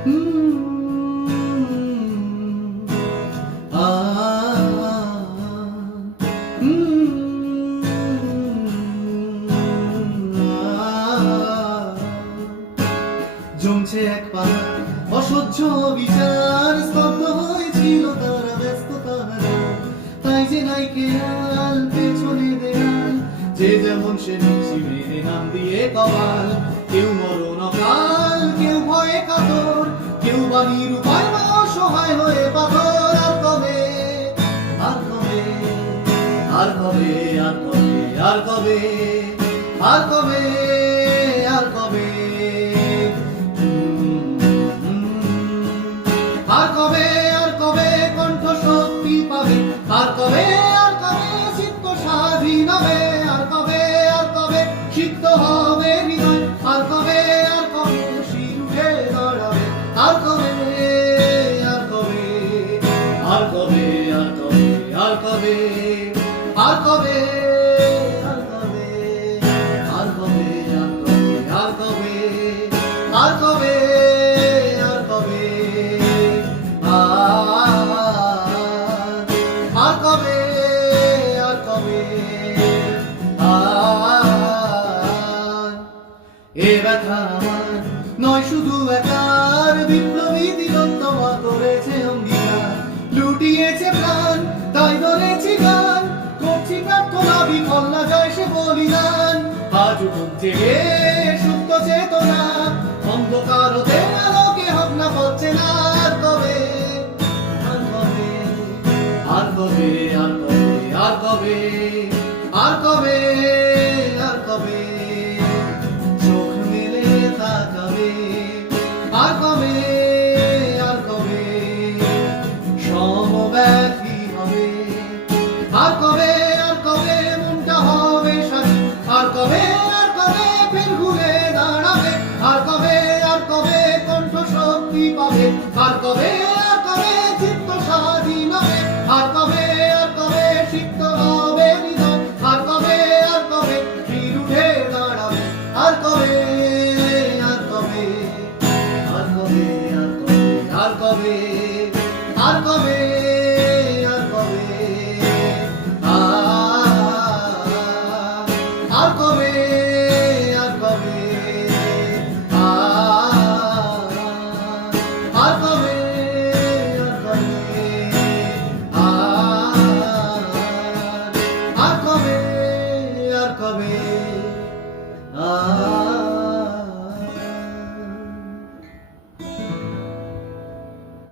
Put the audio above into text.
জমছে এক পাড়া অসহ্য বিচার, স্তব্ধ হয়েছিল তারা ব্যস্ত তাহারা, তাই যে নাই খেয়াল পেছনে দেয়াল, যে যেমন সে নিচ্ছি মেনে নাম দিয়ে কবাল। কেউ মরণ অকাল, কেউ ভয়ে কাতর, কেউ বাণীর উপায় বা অসহায় হয়ে পাথর। আর কবে আর কবে আর কবে আর কবে আর কবে আর কবে আর কবে আর কবে আর কবে কণ্ঠ শক্তি পাবে, আর কবে চিত্ত স্বাধীন হবে, আর কবে সিদ্ধ হবে হৃদয়, আর কবে শির উঠে দাঁড়াবে, আর কবে আর কবে আর কবে আর কবে আর কবে আর কবে আর কবে আর কবে আর কবে আর কবে আর কবে আর কবে এ ব্যথা আমার নয় শুধু একার, বিপ্লবী তিলোত্তমা করেছে অঙ্গীকার, লুটিয়েছে প্রাণ তাই ধরেছি গান, করছি প্রার্থনা বিফল না যায় সে বলিদান। আজ ঘুম থেকে সুপ্ত চেতনা, অন্ধকার হতে আলোকে হক না পাচ্ছে না। আর কবে আর কবে আর কবে আর কবে আর কবে আর কবে চোখ মেলে তাকাবে, আর কবে আর কবে সমব্যথী হবে, আর কবে মনটা হবে স্বাধীন, আর কবে ফের ঘুরে দাঁড়াবে, আর কবে কণ্ঠ শক্তি পাবে, আর কবে চিত্ত স্বাধীন হবে, আর কবে সিদ্ধ হবে হৃদয়, আর কবে শির উঠে দাঁড়াবে, আর কবে